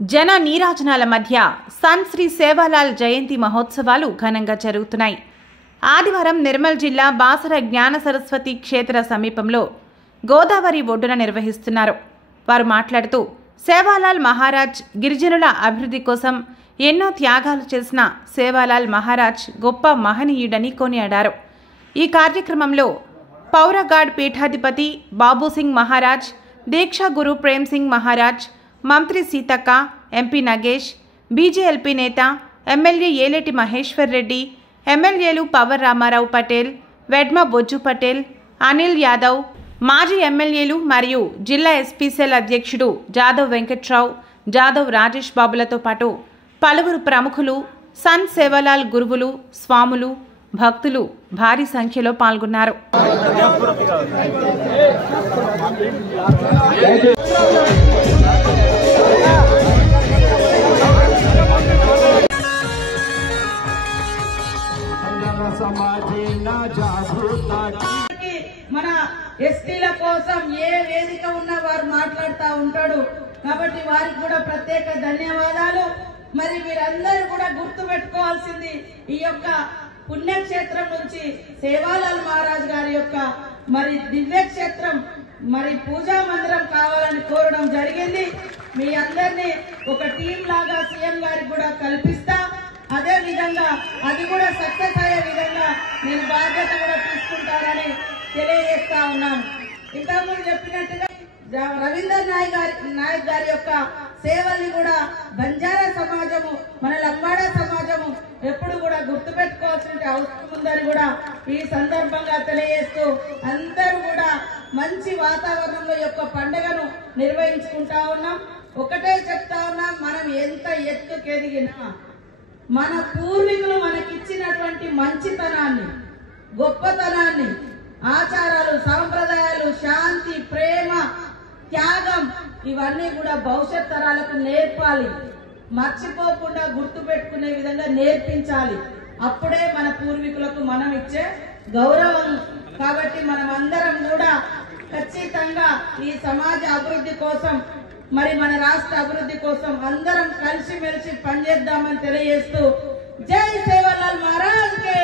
జన నీరాజనాల మధ్య సంత్ శ్రీ సేవాలాల్ జయంతి మహోత్సవాలు ఘనంగా జరుగుతున్నాయి. ఆదివారం నిర్మల్ జిల్లా బాసర జ్ఞాన సరస్వతి క్షేత్ర సమీపంలో గోదావరి ఒడ్డున నిర్వహిస్తున్నారు. వారు మాట్లాడుతూ సేవాలాల్ మహారాజ్ గిరిజనుల అభివృద్ధి కోసం ఎన్నో త్యాగాలు చేసిన సేవాలాల్ మహారాజ్ గొప్ప మహనీయుడని కొనియాడారు. ఈ కార్యక్రమంలో పౌరగాడ్ పీఠాధిపతి బాబూసింగ్ మహారాజ్, దీక్షా గురు ప్రేమ్ సింగ్ మహారాజ్, మంత్రి సీతక్క, ఎంపీ నగేష్, బీజేఎల్పీ నేత ఎమ్మెల్యే ఏలేటి మహేశ్వర్ రెడ్డి, ఎమ్మెల్యేలు పవర్ రామారావు పటేల్, వెడ్మ బొజ్జు పటేల్, అనిల్ యాదవ్, మాజీ ఎమ్మెల్యేలు మరియు జిల్లా ఎస్పీసీఎల్ అధ్యక్షుడు జాదవ్ వెంకట్రావు, జాదవ్ రాజేష్ బాబులతో పాటు పలువురు ప్రముఖులు, సంత్ సేవాలాల్ గురువులు, స్వాములు, భక్తులు భారీ సంఖ్యలో పాల్గొన్నారు. మన ఎస్టీల కోసం ఏ వేదిక ఉన్నా వారు మాట్లాడుతూ ఉంటాడు. కాబట్టి వారికి కూడా ప్రత్యేక ధన్యవాదాలు. మరి మీరందరూ కూడా గుర్తు పెట్టుకోవాల్సింది, ఈ యొక్క పుణ్యక్షేత్రం నుంచి సేవాలాల్ మహారాజ్ గారి యొక్క మరి దివ్యక్షేత్రం మరి పూజా మందిరం కావాలని కోరడం జరిగింది. మీ అందరినీ ఒక టీం లాగా సీఎం గారికి కూడా కల్పిస్తా. అదే విధంగా అది కూడా సక్సెస్ అయ్యే విధంగా నేను బాధ్యత కూడా తీసుకుంటానని తెలియజేస్తా ఉన్నాను. ఇంతకుముందు చెప్పినట్టుగా రవీందర్ నాయక్ గారి యొక్క సేవల్ని కూడా బంజారా సమాజము, మన లంబాడా సమాజము ఎప్పుడు కూడా గుర్తు పెట్టుకోవాల్సిన అవసరం ఉందని కూడా ఈ సందర్భంగా తెలియజేస్తూ అందరూ కూడా మంచి వాతావరణంలో యొక్క పండుగను నిర్వహించుకుంటా ఉన్నాం. ఒకటే చెప్తా ఉన్నాం, మనం ఎంత ఎత్తుకెదిగినా మన పూర్వీకులు మనకిచ్చినటువంటి మంచితనాన్ని, గొప్పతనాన్ని, ఆచారాలు, సాంప్రదాయాలు, శాంతి, ప్రేమ, త్యాగం ఇవన్నీ కూడా భవిష్యత్ తరాలకు నేర్పాలి. మర్చిపోకుండా గుర్తు పెట్టుకునే విధంగా నేర్పించాలి. అప్పుడే మన పూర్వీకులకు మనం ఇచ్చే గౌరవం. కాబట్టి మనం అందరం కూడా ఖచ్చితంగా ఈ సమాజ అభివృద్ధి కోసం, మరి మన రాష్ట్ర అభివృద్ధి కోసం అందరం కలిసిమెలిసి పనిచేద్దామని తెలియజేస్తూ జై సేవాలాల్ మహారాజ్ కే